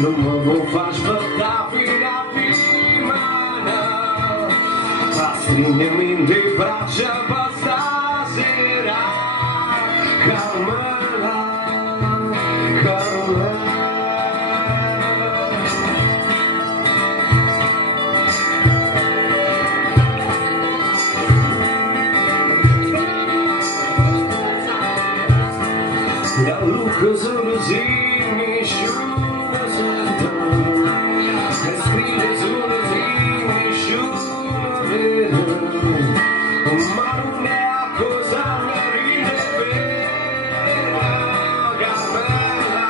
Nu mă faci văda fina primana a strigem de bracia basta sera Carmela, Carmela. Ja lucru sono zimi sciuna santa e scrive sono zimi sciuna vera ma non è a cosa mi ride vera Carmela,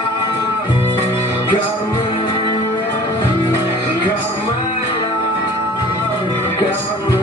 Carmela, Carmela, Carmela.